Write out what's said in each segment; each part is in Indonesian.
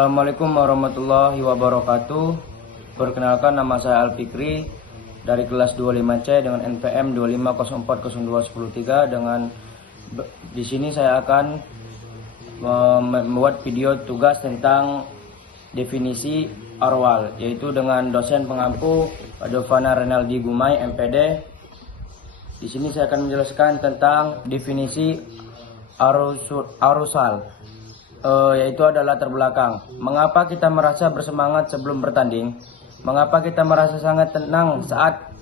Assalamualaikum warahmatullahi wabarakatuh. Perkenalkan, nama saya Al-Fikri dari kelas 25C dengan NPM 25040213. Di sini saya akan membuat video tugas tentang definisi Orwal, yaitu dengan dosen pengampu Dovana Renaldi Gumai MPD. Di sini saya akan menjelaskan tentang definisi arousal, yaitu adalah latar belakang. Mengapa kita merasa bersemangat sebelum bertanding? Mengapa kita merasa sangat tenang saat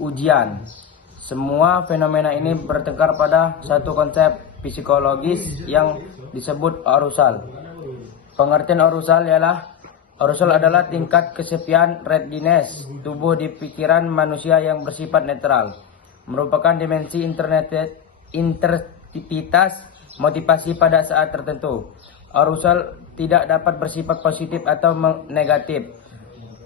ujian? Semua fenomena ini bertengkar pada satu konsep psikologis yang disebut arousal. Pengertian arousal adalah tingkat kesepian readiness tubuh di pikiran manusia yang bersifat netral, merupakan dimensi intensitas motivasi pada saat tertentu. Arousal tidak dapat bersifat positif atau negatif.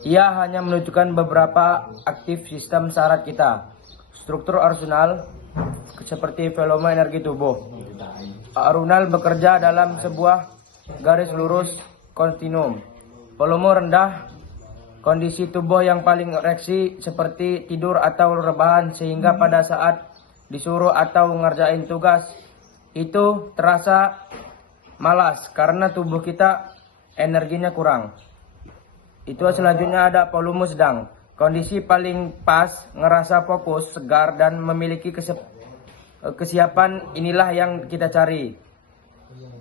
Ia hanya menunjukkan beberapa aktif sistem saraf kita. Struktur arousal seperti volume energi tubuh. Arousal bekerja dalam sebuah garis lurus kontinum. Volume rendah, kondisi tubuh yang paling reaksi seperti tidur atau rebahan, sehingga pada saat disuruh atau ngerjain tugas itu terasa malas karena tubuh kita energinya kurang. Itu selanjutnya ada volume sedang. Kondisi paling pas, ngerasa fokus, segar, dan memiliki kesiapan. Inilah yang kita cari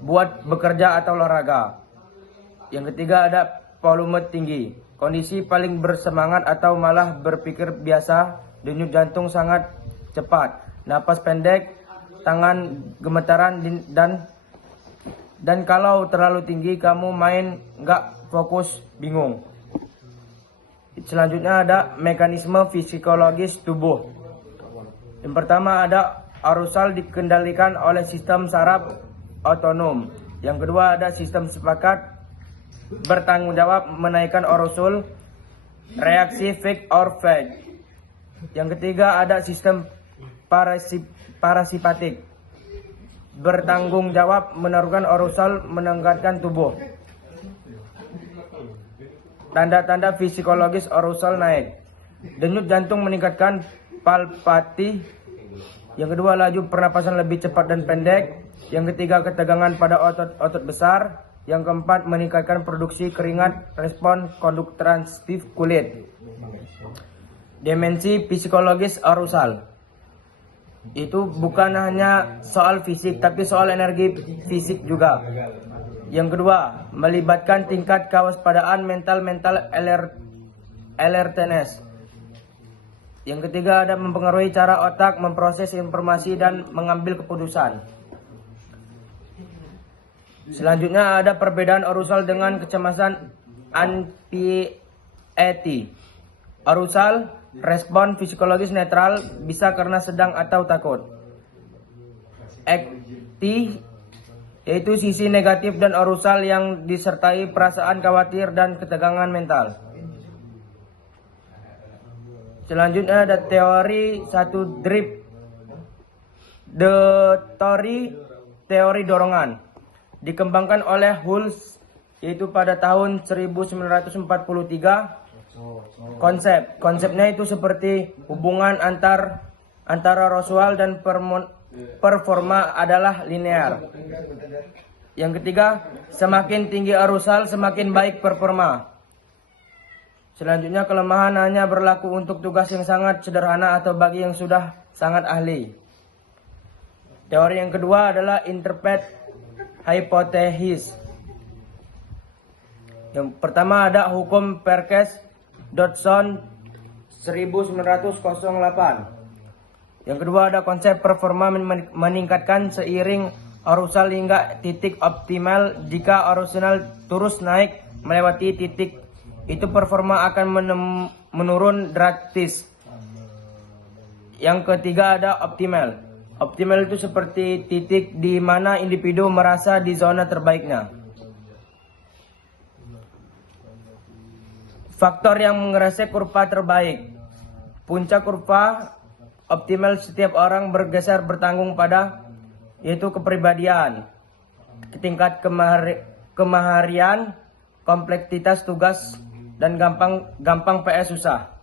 buat bekerja atau olahraga. Yang ketiga ada volume tinggi. Kondisi paling bersemangat atau malah berpikir biasa, denyut jantung sangat cepat, napas pendek, tangan gemetaran, dan kalau terlalu tinggi kamu main nggak fokus, bingung. Selanjutnya ada mekanisme psikologis tubuh. Yang pertama ada arousal dikendalikan oleh sistem saraf otonom. Yang kedua ada sistem sepakat bertanggung jawab menaikkan arousal, reaksi fight or flight. Yang ketiga ada sistem parasimpatik, bertanggung jawab menurunkan arousal, meningkatkan tubuh. Tanda-tanda psikologis arousal naik: denyut jantung meningkatkan, palpati. Yang kedua laju pernapasan lebih cepat dan pendek. Yang ketiga ketegangan pada otot besar. Yang keempat meningkatkan produksi keringat, respon konduktivitas kulit. Dimensi psikologis arousal itu bukan hanya soal fisik, tapi soal energi fisik juga. Yang kedua, melibatkan tingkat kewaspadaan mental alertness. Yang ketiga ada mempengaruhi cara otak memproses informasi dan mengambil keputusan. Selanjutnya ada perbedaan arousal dengan kecemasan anxiety. Arousal, respon psikologis netral, bisa karena sedang atau takut. Anxiety yaitu sisi negatif dan arousal yang disertai perasaan khawatir dan ketegangan mental. Selanjutnya ada teori satu drift, teori dorongan, dikembangkan oleh Hulse, yaitu pada tahun 1943. Konsepnya itu seperti hubungan antara arousal dan performa adalah linear. Yang ketiga, semakin tinggi arousal semakin baik performa. Selanjutnya, kelemahan hanya berlaku untuk tugas yang sangat sederhana atau bagi yang sudah sangat ahli. Teori yang kedua adalah interpret hypothesis. Yang pertama ada hukum Perkes-Dodson 1908. Yang kedua ada konsep performa meningkatkan seiring arousal hingga titik optimal. Jika arousal terus naik melewati titik itu, performa akan menurun drastis. Yang ketiga ada optimal. Optimal itu seperti titik di mana individu merasa di zona terbaiknya. Faktor yang mengeras kurva terbaik. Puncak kurva optimal setiap orang bergeser bertanggung pada, yaitu kepribadian, tingkat kemaharian, kompleksitas tugas dan gampang PS susah.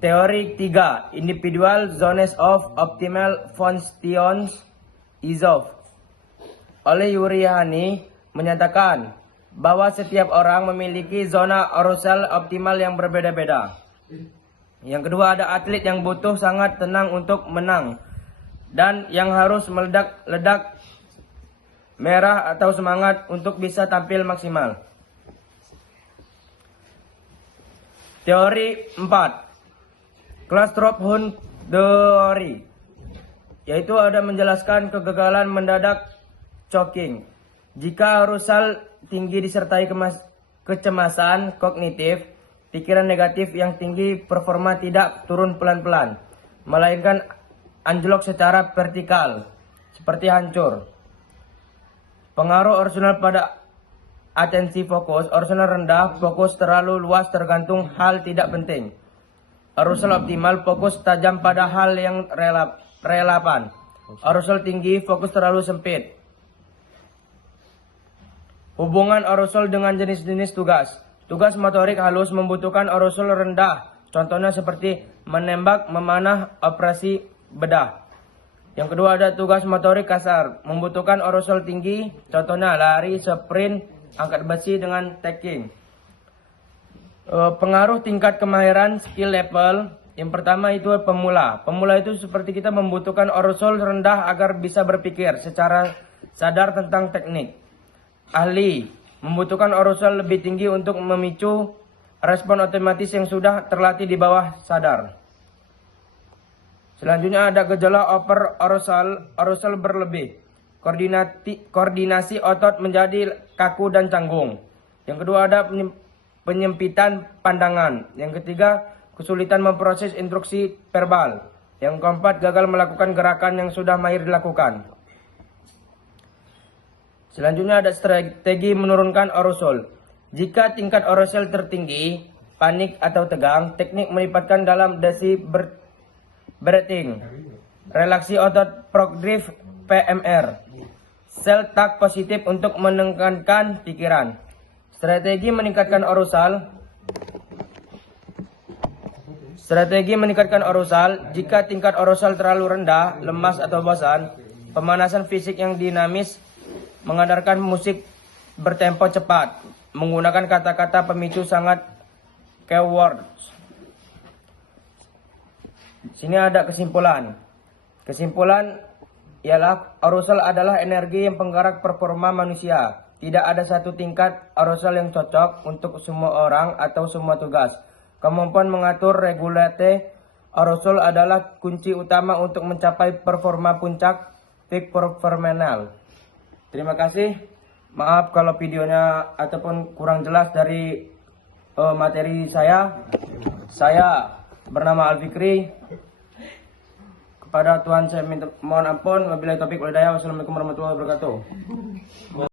Teori 3, individual zones of optimal functions IZOF. Oleh Yuryani menyatakan bahwa setiap orang memiliki zona arousal optimal yang berbeda-beda. Yang kedua, ada atlet yang butuh sangat tenang untuk menang dan yang harus meledak-ledak merah atau semangat untuk bisa tampil maksimal. Teori 4, Claustrop-Hunt Theory, yaitu ada menjelaskan kegagalan mendadak choking. Jika arousal tinggi disertai kecemasan kognitif, pikiran negatif yang tinggi, performa tidak turun pelan-pelan, melainkan anjlok secara vertikal, seperti hancur. Pengaruh arousal pada atensi fokus, arousal rendah, fokus terlalu luas tergantung hal tidak penting. Arousal optimal, fokus tajam pada hal yang relevan. Arousal tinggi, fokus terlalu sempit. Hubungan arousal dengan jenis-jenis tugas. Tugas motorik halus membutuhkan arousal rendah. Contohnya seperti menembak, memanah, operasi bedah. Yang kedua, ada tugas motorik kasar, membutuhkan arousal tinggi. Contohnya lari, sprint, angkat besi dengan tackling. Pengaruh tingkat kemahiran skill level. Yang pertama itu pemula. Pemula itu seperti kita membutuhkan arousal rendah agar bisa berpikir secara sadar tentang teknik. Ahli membutuhkan arousal lebih tinggi untuk memicu respon otomatis yang sudah terlatih di bawah sadar. Selanjutnya ada gejala over arousal berlebih. Koordinasi otot menjadi kaku dan canggung. Yang kedua ada penyempitan pandangan. Yang ketiga, kesulitan memproses instruksi verbal. Yang keempat, gagal melakukan gerakan yang sudah mahir dilakukan. Selanjutnya ada strategi menurunkan arousal. Jika tingkat arousal tertinggi, panik atau tegang, teknik melibatkan dalam desi breathing, relaksi otot progresif PMR, sel tak positif untuk menekankan pikiran. Strategi meningkatkan arousal. Jika tingkat arousal terlalu rendah, lemas atau bosan, pemanasan fisik yang dinamis, mengandalkan musik bertempo cepat, menggunakan kata-kata pemicu sangat keywords. Sini ada kesimpulan. Kesimpulan ialah arousal adalah energi yang penggerak performa manusia. Tidak ada satu tingkat arousal yang cocok untuk semua orang atau semua tugas. Kemampuan mengatur regulasi arousal adalah kunci utama untuk mencapai performa puncak peak performance. Terima kasih. Maaf kalau videonya ataupun kurang jelas dari materi saya. Saya bernama Alfikri. Kepada Tuhan saya mohon ampun. Wabillahi taufiq wal hidayah. Wassalamualaikum warahmatullahi wabarakatuh.